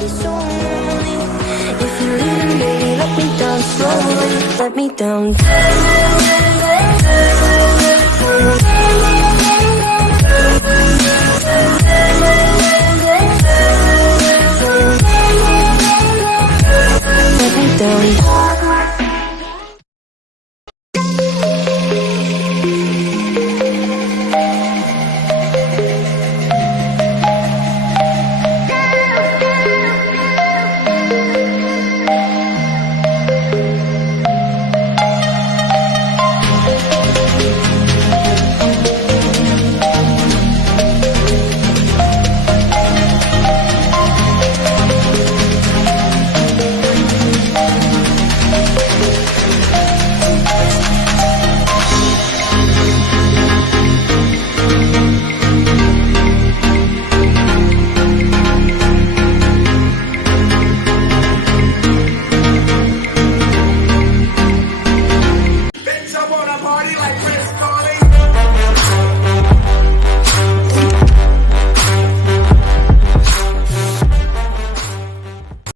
be so lonely. If you're leaving, baby, let me down slowly. Let me down. Let me down. Bitch, I wanna party like Frisco.